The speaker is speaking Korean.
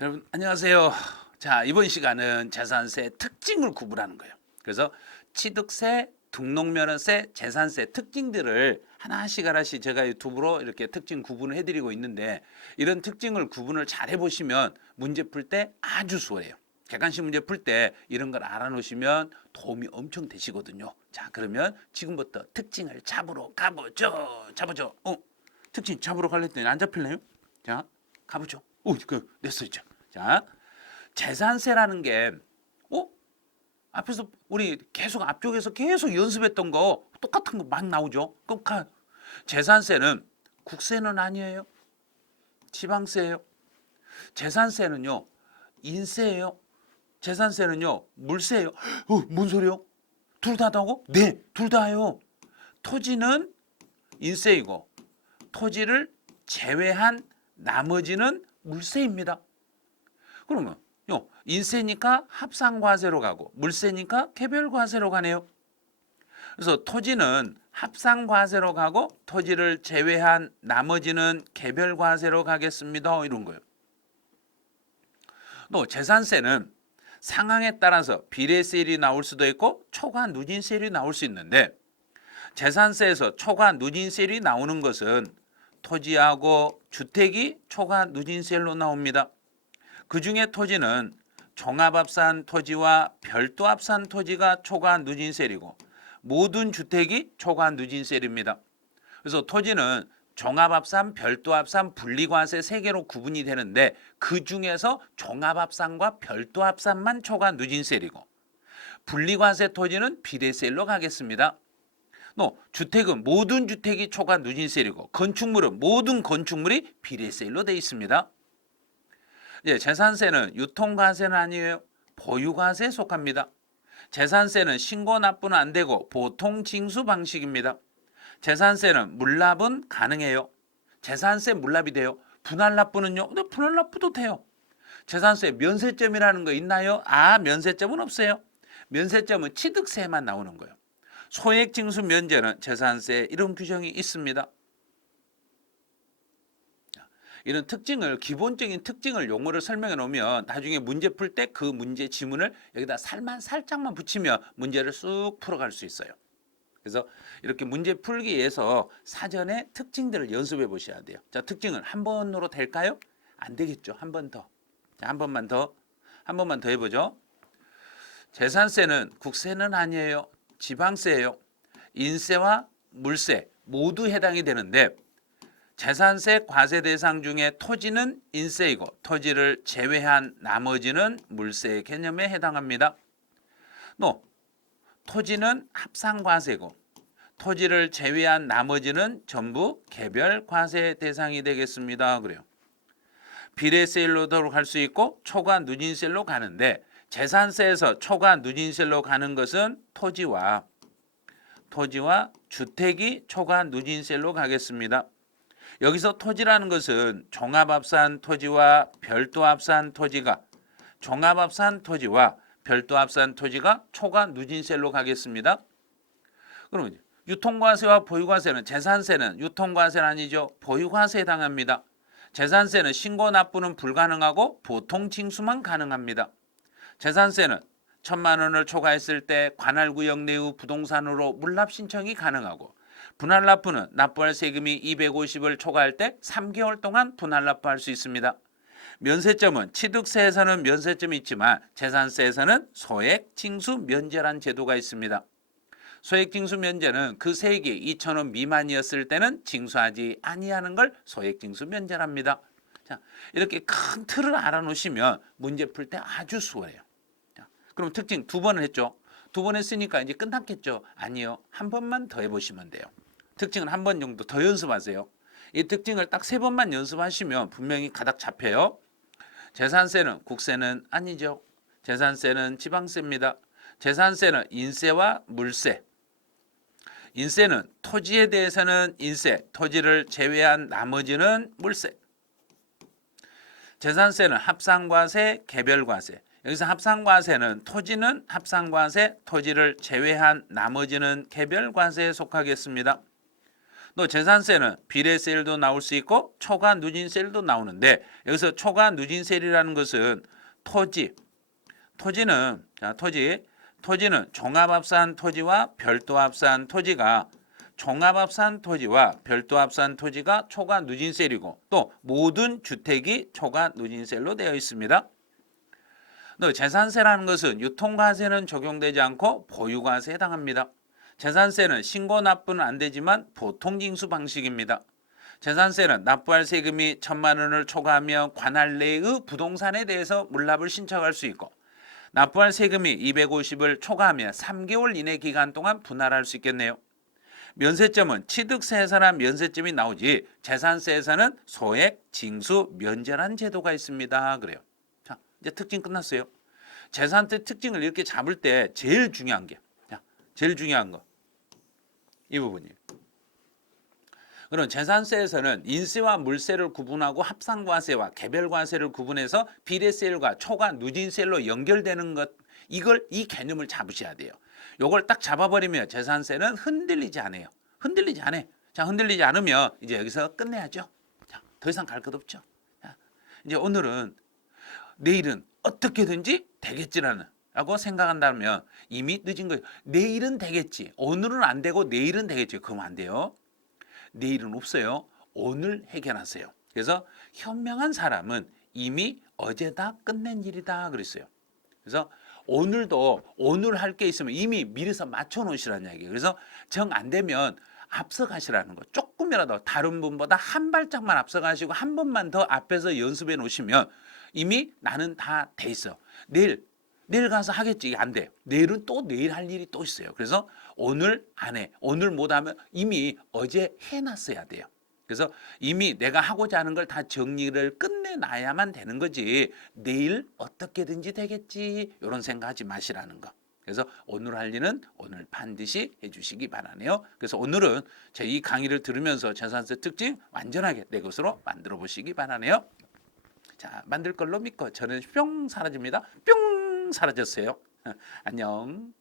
여러분 안녕하세요. 자 이번 시간은 재산세 특징을 구분하는 거예요. 그래서 취득세, 등록면허세, 재산세 특징들을 하나씩 하나씩 제가 유튜브로 이렇게 특징 구분을 해드리고 있는데 이런 특징을 구분을 잘 해보시면 문제 풀 때 아주 수월해요. 객관식 문제 풀 때 이런 걸 알아놓으시면 도움이 엄청 되시거든요. 자 그러면 지금부터 특징을 잡으러 가보죠. 잡으죠. 어 특징 잡으러 갈랬더니 안 잡힐래요? 자 가보죠. 오, 그 냈어 있죠. 자, 재산세라는 게, 어? 앞에서 우리 계속 앞쪽에서 계속 연습했던 거 똑같은 거 막 나오죠. 그럼 가. 재산세는 국세는 아니에요. 지방세예요. 재산세는요, 인세예요. 재산세는요, 물세예요. 어, 뭔 소리요? 둘 다다고? 네, 둘 다예요. 토지는 인세이고 토지를 제외한 나머지는 물세입니다. 그러면 요 인세니까 합산과세로 가고 물세니까 개별과세로 가네요. 그래서 토지는 합산과세로 가고 토지를 제외한 나머지는 개별과세로 가겠습니다. 이런 거예요. 또 재산세는 상황에 따라서 비례세율이 나올 수도 있고 초과 누진세율이 나올 수 있는데 재산세에서 초과 누진세율이 나오는 것은 토지하고 주택이 초과 누진세율로 나옵니다. 그 중에 토지는 종합합산 토지와 별도 합산 토지가 초과 누진세율이고 모든 주택이 초과 누진세율입니다. 그래서 토지는 종합합산, 별도합산, 분리과세 세 개로 구분이 되는데 그 중에서 종합합산과 별도합산만 초과 누진세율이고 분리과세 토지는 비례세율로 가겠습니다. 또 주택은 모든 주택이 초과 누진세율이고 건축물은 모든 건축물이 비례세율로 되어 있습니다. 이제 재산세는 유통과세는 아니에요. 보유과세에 속합니다. 재산세는 신고 납부는 안 되고 보통 징수 방식입니다. 재산세는 물납은 가능해요. 재산세 물납이 돼요. 분할 납부는요. 근데 분할 납부도 돼요. 재산세 면세점이라는 거 있나요? 아, 면세점은 없어요. 면세점은 취득세만 나오는 거예요. 소액 징수 면제는 재산세 이런 규정이 있습니다. 이런 특징을 기본적인 특징을 용어를 설명해 놓으면 나중에 문제 풀 때 그 문제 지문을 여기다 살만 살짝만 붙이면 문제를 쑥 풀어갈 수 있어요. 그래서 이렇게 문제 풀기 위해서 사전에 특징들을 연습해 보셔야 돼요. 자, 특징은 한 번으로 될까요? 안 되겠죠. 한 번 더. 자, 한 번만 더. 한 번만 더 해보죠. 재산세는 국세는 아니에요. 지방세예요. 인세와 물세 모두 해당이 되는데 재산세 과세 대상 중에 토지는 인세이고 토지를 제외한 나머지는 물세 개념에 해당합니다. 또 토지는 합산 과세고 토지를 제외한 나머지는 전부 개별 과세 대상이 되겠습니다. 그래요. 비례세율로도 갈 수 있고 초과 누진세율로 가는데 재산세에서 초과 누진세율로 가는 것은 토지와 토지와 주택이 초과 누진세율로 가겠습니다. 여기서 토지라는 것은 종합합산 토지와 별도 합산 토지가 종합합산 토지와 별도 합산 토지가 초과 누진세로 가겠습니다. 그러면 유통과세와 보유과세는 재산세는 유통과세는 아니죠. 보유과세에 해당합니다. 재산세는 신고 납부는 불가능하고 보통 징수만 가능합니다. 재산세는 천만 원을 초과했을 때 관할 구역 내의 부동산으로 물납 신청이 가능하고 분할 납부는 납부할 세금이 250을 초과할 때 3개월 동안 분할 납부할 수 있습니다. 면세점은 취득세에서는 면세점이 있지만 재산세에서는 소액 징수 면제란 제도가 있습니다. 소액 징수 면제는 그 세액이 2천원 미만이었을 때는 징수하지 아니하는 걸 소액 징수 면제랍니다. 자, 이렇게 큰 틀을 알아 놓으시면 문제 풀 때 아주 수월해요. 자, 그럼 특징 두 번을 했죠. 두 번 했으니까 이제 끝났겠죠? 아니요. 한 번만 더 해 보시면 돼요. 특징은 한번 정도 더 연습하세요. 이 특징을 딱 세 번만 연습하시면 분명히 가닥 잡혀요. 재산세는 국세는 아니죠. 재산세는 지방세입니다. 재산세는 인세와 물세. 인세는 토지에 대해서는 인세, 토지를 제외한 나머지는 물세. 재산세는 합산과세, 개별과세. 여기서 합산과세는 토지는 합산과세, 토지를 제외한 나머지는 개별과세에 속하겠습니다. 또 재산세는 비례세율도 나올 수 있고 초과 누진세율도 나오는데 여기서 초과 누진세율이라는 것은 토지 토지는 자 토지 토지는 종합합산 토지와 별도합산 토지가 종합합산 토지와 별도합산 토지가 초과 누진세율이고 또 모든 주택이 초과 누진세율로 되어 있습니다. 또 재산세라는 것은 유통과세는 적용되지 않고 보유과세에 해당합니다. 재산세는 신고 납부는 안 되지만 보통 징수 방식입니다. 재산세는 납부할 세금이 천만 원을 초과하며 관할 내의 부동산에 대해서 물납을 신청할 수 있고 납부할 세금이 250을 초과하면 3개월 이내 기간 동안 분할할 수 있겠네요. 면세점은 취득세에서나 면세점이 나오지 재산세에서는 소액, 징수, 면제라는 제도가 있습니다. 그래요. 자, 이제 특징 끝났어요. 재산세 특징을 이렇게 잡을 때 제일 중요한 게, 자, 제일 중요한 거, 이 부분이에요. 그럼 재산세에서는 인세와 물세를 구분하고 합산과세와 개별과세를 구분해서 비례세율과 초과 누진세율로 연결되는 것 이걸 이 개념을 잡으셔야 돼요. 요걸 딱 잡아버리면 재산세는 흔들리지 않아요. 흔들리지 않아. 자 흔들리지 않으면 이제 여기서 끝내야죠. 자, 더 이상 갈 것 없죠. 자, 이제 오늘은 내일은 어떻게든지 되겠지라는 라고 생각한다면 이미 늦은 거예요. 내일은 되겠지. 오늘은 안 되고 내일은 되겠지. 그러면 안 돼요. 내일은 없어요. 오늘 해결하세요. 그래서 현명한 사람은 이미 어제 다 끝낸 일이다 그랬어요. 그래서 오늘도 오늘 할 게 있으면 이미 미리서 맞춰 놓으시라는 얘기예요. 그래서 정 안 되면 앞서 가시라는 거. 조금이라도 다른 분보다 한 발짝만 앞서 가시고 한 번만 더 앞에서 연습해 놓으시면 이미 나는 다 돼 있어. 내일 내일 가서 하겠지. 이게 안 돼. 내일은 또 내일 할 일이 또 있어요. 그래서 오늘 안 해. 오늘 못 하면 이미 어제 해놨어야 돼요. 그래서 이미 내가 하고자 하는 걸 다 정리를 끝내놔야만 되는 거지. 내일 어떻게든지 되겠지. 이런 생각하지 마시라는 거. 그래서 오늘 할 일은 오늘 반드시 해주시기 바라네요. 그래서 오늘은 제 이 강의를 들으면서 재산세 특징 완전하게 내 것으로 만들어 보시기 바라네요. 자, 만들 걸로 믿고 저는 뿅 사라집니다. 뿅 사라졌어요. 안녕.